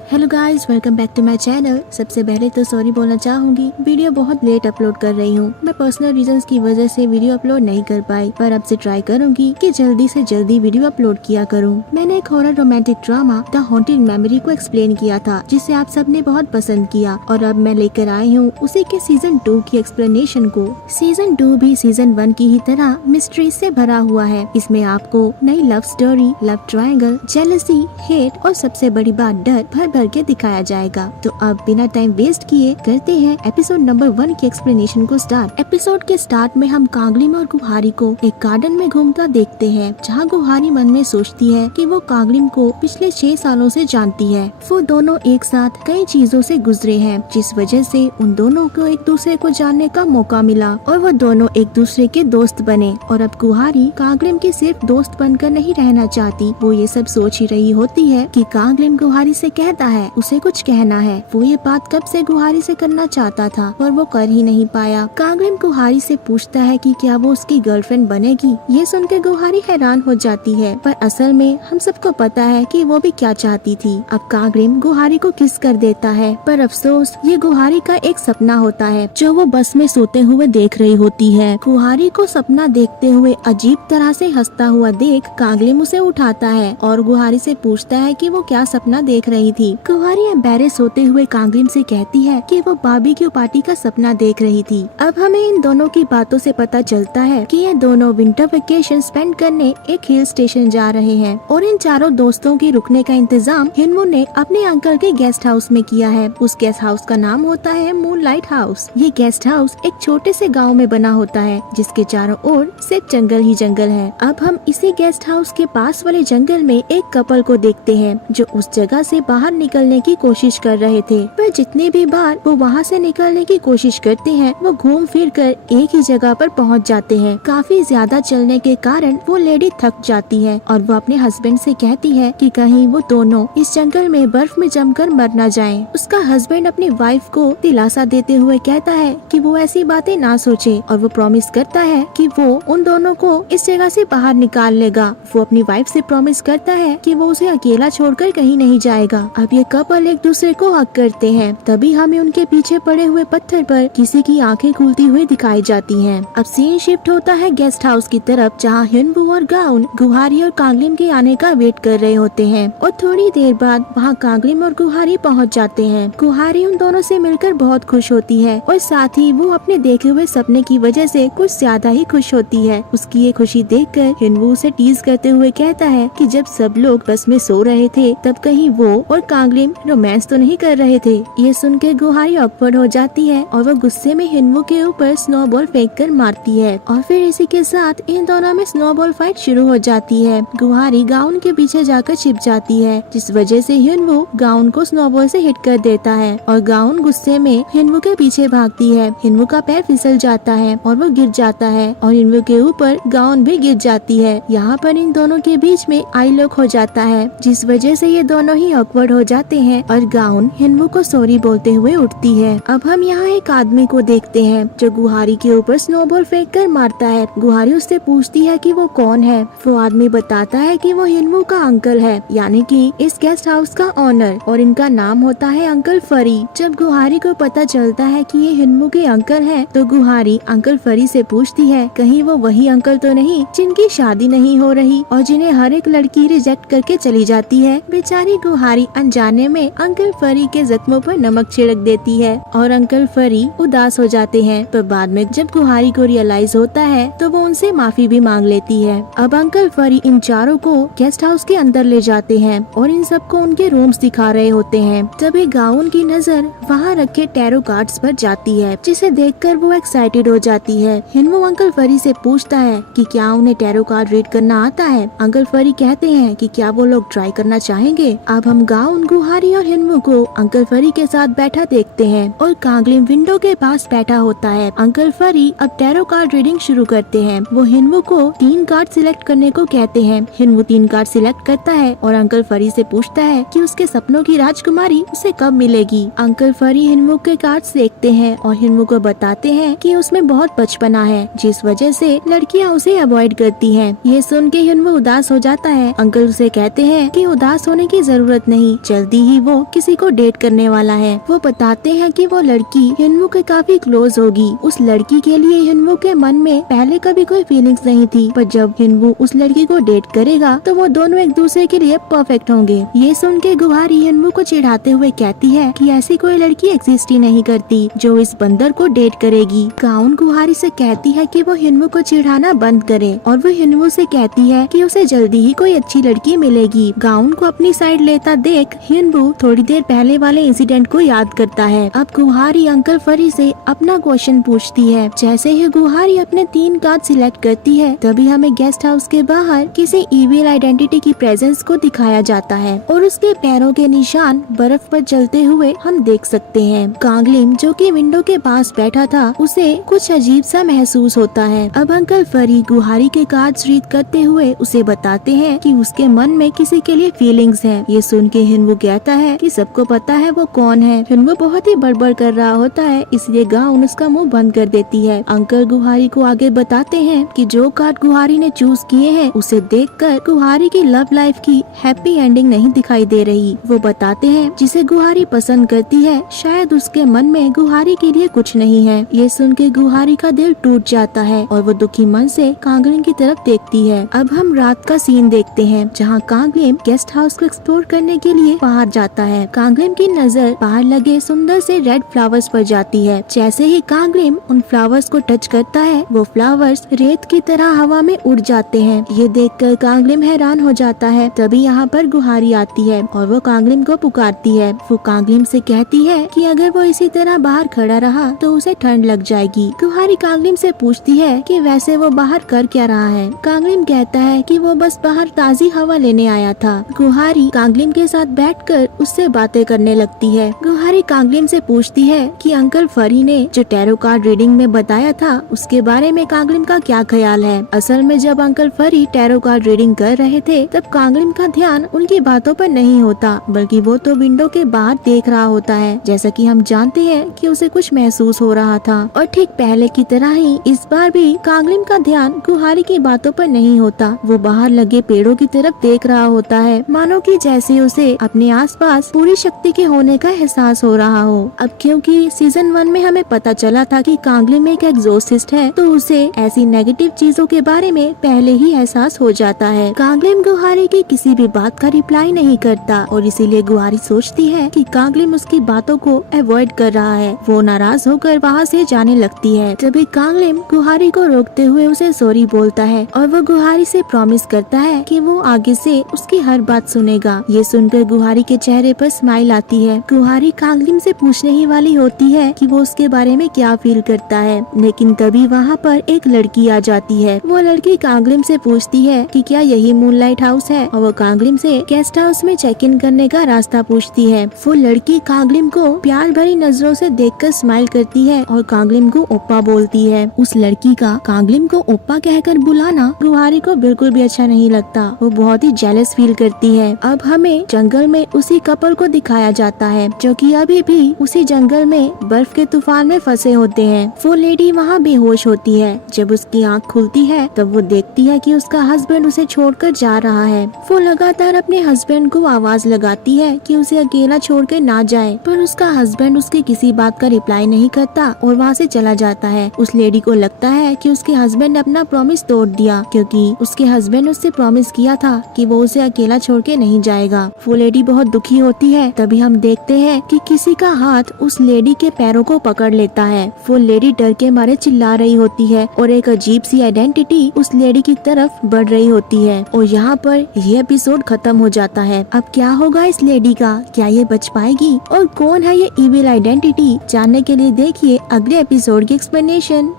Hello guys, welcome back to my channel. सबसे पहले तो सॉरी बोलना चाहूंगी, वीडियो बहुत लेट अपलोड कर रही हूँ। मैं पर्सनल रीजंस की वजह से वीडियो अपलोड नहीं कर पाई, पर अब से ट्राई करूंगी कि जल्दी से जल्दी वीडियो अपलोड किया करूँ। मैंने एक horror romantic drama the haunted memory को एक्सप्लेन किया था, जिसे आप सबने बहुत पसंद किया, और अब मैं लेकर आई हूँ उसी के सीजन 2 की एक्सप्लेनेशन को। सीजन 2 भी सीजन 1 की ही तरह मिस्ट्री से भरा हुआ है। इसमें आपको नई love story, love triangle, jealousy, hate और सबसे बड़ी बात डर भर के दिखाया जाएगा। तो अब बिना टाइम वेस्ट किए करते हैं एपिसोड नंबर 1 की एक्सप्लेनेशन को स्टार्ट। एपिसोड के स्टार्ट में हम कांगलिम और गुहारी को एक गार्डन में घूमता देखते हैं, जहां गुहारी मन में सोचती है कि वो कांगलिम को पिछले 6 सालों से जानती है। वो दोनों एक साथ कई चीजों से गुजरे हैं, जिस वजह से उन दोनों को एक दूसरे को जानने का मौका मिला और वो दोनों एक दूसरे के दोस्त बने। और अब गुहारी कांगलिम की सिर्फ दोस्त बनकर नहीं रहना चाहती, वो ये सब सोच ही रही होती है कि कांगलिम गुहारी से कहता है उसे कुछ कहना है। वो ये बात कब से गुहारी से करना चाहता था और वो कर ही नहीं पाया। कांगलिम गुहारी से पूछता है कि क्या वो उसकी गर्लफ्रेंड बनेगी। ये सुनकर गुहारी हैरान हो जाती है, पर असल में हम सबको पता है कि वो भी क्या चाहती थी। अब कांगलिम गुहारी को किस कर देता है, पर अफसोस ये गुहारी का एक सपना होता है जो वो बस में सोते हुए देख रही होती है। गुहारी को सपना देखते हुए अजीब तरह से हंसता हुआ देख कांगलिम उसे उठाता है और गुहारी से पूछता है कि वो क्या सपना देख रही थी। गुहारी एम्बैरेस होते हुए कांगलिम से कहती है कि वो बारबेक्यू पार्टी का सपना देख रही थी। अब हमें इन दोनों की बातों से पता चलता है कि ये दोनों विंटर वेकेशन स्पेंड करने एक हिल स्टेशन जा रहे हैं, और इन चारों दोस्तों के रुकने का इंतजाम हिनवू ने अपने अंकल के गेस्ट हाउस में किया है। उस गेस्ट हाउस का नाम होता है मूनलाइट हाउस। ये गेस्ट हाउस एक छोटे से गाँव में बना होता है, जिसके चारों ओर सिर्फ जंगल ही जंगल है। अब हम इसी गेस्ट हाउस के पास वाले जंगल में एक कपल को देखते हैं, जो उस जगह से बाहर निकलने की कोशिश कर रहे थे, पर जितनी भी बार वो वहाँ से निकलने की कोशिश करते हैं, वो घूम फिर कर एक ही जगह पर पहुँच जाते हैं। काफी ज्यादा चलने के कारण वो लेडी थक जाती है और वो अपने हस्बैंड से कहती है कि कहीं वो दोनों इस जंगल में बर्फ में जमकर मर न जाएं। उसका हस्बैंड अपनी वाइफ को दिलासा देते हुए कहता है कि वो ऐसी बातें ना सोचे, और वो प्रॉमिस करता है कि वो उन दोनों को इस जगह से बाहर निकाल लेगा। वो अपनी वाइफ से प्रॉमिस करता है कि वो उसे अकेला छोड़कर कहीं नहीं जाएगा। अब ये कपल एक दूसरे को हक करते हैं, तभी हमें उनके पीछे पड़े हुए पत्थर पर किसी की आंखें खुलती हुई दिखाई जाती हैं। अब सीन शिफ्ट होता है गेस्ट हाउस की तरफ, जहां हिनवू और गाउन गुहारी और कांगलिम के आने का वेट कर रहे होते हैं, और थोड़ी देर बाद वहां कांगलिम और गुहारी पहुंच जाते हैं। गुहारी उन दोनों से मिलकर बहुत खुश होती है, और साथ ही वो अपने देखे हुए सपने की वजह से कुछ ज्यादा ही खुश होती है। उसकी ये खुशी देखकर हिनवू उसे टीज करते हुए कहता है कि जब सब लोग बस में सो रहे थे, तब कहीं वो और कांगलिम रोमांस तो नहीं कर रहे थे। ये सुनकर गुहारी ऑकवर्ड हो जाती है और वो गुस्से में हिनवू के ऊपर स्नोबॉल फेंक कर मारती है, और फिर इसी के साथ इन दोनों में स्नोबॉल फाइट शुरू हो जाती है। गुहारी गाउन के पीछे जाकर छिप जाती है, जिस वजह से हिनवू गाउन को स्नोबॉल से हिट कर देता है, और गाउन गुस्से में हिनवू के पीछे भागती है। हिनवू का पैर फिसल जाता है और वो गिर जाता है, और हिनवू के ऊपर गाउन भी गिर जाती है। यहाँ पर इन दोनों के बीच में आई लॉक हो जाता है, जिस वजह से ये दोनों ही ऑकवर्ड हो जाते हैं, और गाउन हिनवू को सॉरी बोलते हुए उठती है। अब हम यहाँ एक आदमी को देखते हैं जो गुहारी के ऊपर स्नोबॉल फेंक कर मारता है। गुहारी उससे पूछती है कि वो कौन है। वो आदमी बताता है कि वो हिनवू का अंकल है, यानी कि इस गेस्ट हाउस का ऑनर, और इनका नाम होता है अंकल फरी। जब गुहारी को पता चलता है कि ये हिनवू के अंकल हैं, तो गुहारी अंकल फरी से पूछती है कहीं वो वही अंकल तो नहीं जिनकी शादी नहीं हो रही और जिन्हें हर एक लड़की रिजेक्ट करके चली जाती है। बेचारी गुहारी अनजाने में अंकल फरी के जख्मों पर नमक छिड़क देती है, और अंकल फरी उदास हो जाते हैं, पर बाद में जब गुहारी को रियलाइज होता है तो वो उनसे माफी भी मांग लेती है। अब अंकल फरी इन चारों को गेस्ट हाउस के अंदर ले जाते हैं और इन सबको उनके रूम्स दिखा रहे होते हैं। तभी गाउन की नजर वहाँ रखे टैरो कार्ड्स पर जाती है, जिसे देखकर वो एक्साइटेड हो जाती है। हिनवू अंकल फरी से पूछता है कि क्या उन्हें टैरो कार्ड रीड करना आता है। अंकल फरी कहते हैं कि क्या वो लोग ट्राई करना चाहेंगे। अब हम गाउन, गुहारी और हिनवू को अंकल फरी के साथ बैठा देखते हैं, और कांगलिम विंडो के पास बैठा होता है। अंकल फरी अब टैरो कार्ड रीडिंग शुरू करते हैं। वो हिनवू को 3 कार्ड सिलेक्ट करने को कहते हैं। हिनवू 3 कार्ड सिलेक्ट करता है और अंकल फरी से पूछता है कि उसके सपनों की राजकुमारी उसे कब मिलेगी। अंकल फरी हिनवू के कार्ड्स देखते हैं और हिनवू को बताते हैं कि उसमें बहुत बचपना है, जिस वजह से लड़कियां उसे अवॉइड करती हैं। ये सुन के हिनवू उदास हो जाता है। अंकल उसे कहते हैं कि उदास होने की जरूरत नहीं, जल्दी ही वो किसी को डेट करने वाला है। वो बताते हैं कि वो लड़की हिनवू के काफी क्लोज होगी। उस लड़की के लिए हिनवू के मन में पहले कभी कोई फीलिंग्स नहीं थी, पर जब हिनवू उस लड़की को डेट करेगा तो वो दोनों एक दूसरे के लिए परफेक्ट होंगे। ये सुन के गुहारी हिनवू को चिढ़ाते हुए कहती है कि ऐसी कोई लड़की एग्जिस्ट ही नहीं करती जो इस बंदर को डेट करेगी। गाउन गुहारी से कहती है कि वो हिनवू को चिढ़ाना बंद करे और वो हिनवू से कहती है कि उसे जल्दी ही कोई अच्छी लड़की मिलेगी। गाउन को अपनी साइड लेता देख हिनवू थोड़ी देर पहले वाले इंसिडेंट को याद करता है। अब गुहारी अंकल फरी से अपना क्वेश्चन पूछती है। जैसे ही गुहारी अपने 3 कार्ड सिलेक्ट करती है तभी हमें गेस्ट हाउस के बाहर किसी इविल आइडेंटिटी की प्रेजेंस को दिखाया जाता है और उसके पैरों के निशान बर्फ पर चलते हुए हम देख सकते हैं। कांगलिम जो कि विंडो के पास बैठा था उसे कुछ अजीब सा महसूस होता है। अब अंकल फरी गुहारी के कार्ड्स रीड करते हुए उसे बताते हैं कि उसके मन में किसी के लिए फीलिंग्स है। ये सुन के हिनवू कहता है कि सबको पता है वो कौन है। हिनवू बहुत ही बड़बड़ कर रहा होता है, इसलिए गाउन उसका मुंह बंद कर देती है। अंकल गुहारी को आगे बताते हैं कि जो कार्ड गुहारी ने चूज किए हैं उसे देखकर गुहारी की लव लाइफ की हैप्पी एंडिंग नहीं दिखाई दे रही। वो बताते हैं जिसे गुहारी पसंद करती है शायद उसके मन में गुहारी के लिए कुछ नहीं है। ये सुन के गुहारी का दिल टूट जाता है और वो दुखी मन से कांगलिम की तरफ देखती है। अब हम रात का सीन देखते हैं जहाँ कांगलिम गेस्ट हाउस को एक्सप्लोर करने के लिए बाहर जाता है। कांगलिम की नजर बाहर लगे सुंदर से रेड फ्लावर्स पर जाती है। जैसे ही कांगलिम उन फ्लावर्स को टच करता है वो फ्लावर्स रेत की तरह हवा में उड़ जाते हैं। ये देखकर कांगलिम हैरान हो जाता है। तभी यहाँ पर गुहारी आती है और वो कांगलिम को पुकारती है। वो कांगलिम से कहती है कि अगर वो इसी तरह बाहर खड़ा रहा तो उसे ठंड लग जाएगी। गुहारी कांगलिम से पूछती है कि वैसे वो बाहर कर क्या रहा है। कांगलिम कहता है कि वो बस बाहर ताजी हवा लेने आया था। गुहारी कांगलिम के साथ बैठकर उससे बातें करने लगती है। गुहारी कांगलिम से पूछती है कि अंकल फरी ने जो टैरो कार्ड रीडिंग में बताया था उसके बारे में कांगलिम का क्या ख्याल है। असल में जब अंकल फरी टैरो कार्ड रीडिंग कर रहे थे तब कांगलिम का ध्यान उनकी बातों पर नहीं होता बल्कि वो तो विंडो के बाहर देख रहा होता है। जैसा कि हम जानते हैं कि उसे कुछ महसूस हो रहा था और ठीक पहले की तरह ही इस बार भी कांगलिम का ध्यान गुहारी की बातों पर नहीं होता। वो बाहर लगे पेड़ों की तरफ देख रहा होता है मानो कि जैसे उसे अपने आसपास पूरी शक्ति के होने का एहसास हो रहा हो। अब क्योंकि सीजन 1 में हमें पता चला था कि कांगलिम एक एग्जॉर्सिस्ट है तो उसे ऐसी नेगेटिव चीजों के बारे में पहले ही एहसास हो जाता है। कांगलिम गुहारी की किसी भी बात का रिप्लाई नहीं करता और इसीलिए गुहारी सोचती है कि कांगलिम उसकी बातों को अवॉइड कर रहा है। वो नाराज होकर वहाँ से जाने लगती है। तभी कांगलिम गुहारी को रोकते हुए उसे सॉरी बोलता है और वो गुहारी से प्रॉमिस करता है कि वो आगे से उसकी हर बात सुनेगा। ये सुनकर गुहारी के चेहरे पर स्माइल आती है। गुहारी कांगलिम से पूछने ही वाली होती है कि वो उसके बारे में क्या फील करता है, लेकिन तभी वहाँ पर एक लड़की आ जाती है। वो लड़की कांगलिम से पूछती है कि क्या यही मूनलाइट हाउस है और वो कांगलिम से गेस्ट हाउस में चेक इन करने का रास्ता पूछती है। वो लड़की कांगलिम को प्यार भरी नजरों से देखकर स्माइल करती है और कांगलिम को ओप्पा बोलती है। उस लड़की का कांगलिम को ओप्पा कहकर बुलाना गुहारी को बिल्कुल भी अच्छा नहीं लगता। वो बहुत ही जेलस फील करती है। अब हमें जंगल में उसी कपल को दिखाया जाता है जो कि अभी भी उसी जंगल में बर्फ के तूफान में फंसे होते हैं। वो लेडी वहाँ बेहोश होती है। जब उसकी आँख खुलती है तब वो देखती है कि उसका हस्बैंड उसे छोड़कर जा रहा है। वो लगातार अपने हस्बैंड को आवाज लगाती है कि उसे अकेला छोड़कर ना जाए, पर उसका हस्बैंड उसकी किसी बात का रिप्लाई नहीं करता और वहाँ से चला जाता है। उस लेडी को लगता है कि उसके हस्बैंड ने अपना प्रॉमिस तोड़ दिया क्योंकि उसके हस्बैंड उससे प्रॉमिस किया था कि वो उसे अकेला छोड़ के नहीं जाएगा। वो लेडी बहुत दुखी होती है। तभी हम देखते हैं कि किसी का हाथ उस लेडी के पैरों को पकड़ लेता है। वो लेडी डर के मारे चिल्ला रही होती है और एक अजीब सी आइडेंटिटी उस लेडी की तरफ बढ़ रही होती है और यहाँ पर ये एपिसोड खत्म हो जाता है। अब क्या होगा इस लेडी का, क्या ये बच पाएगी और कौन है ये इविल आइडेंटिटी, जानने के लिए देखिए अगले एपिसोड की एक्सप्लेनेशन।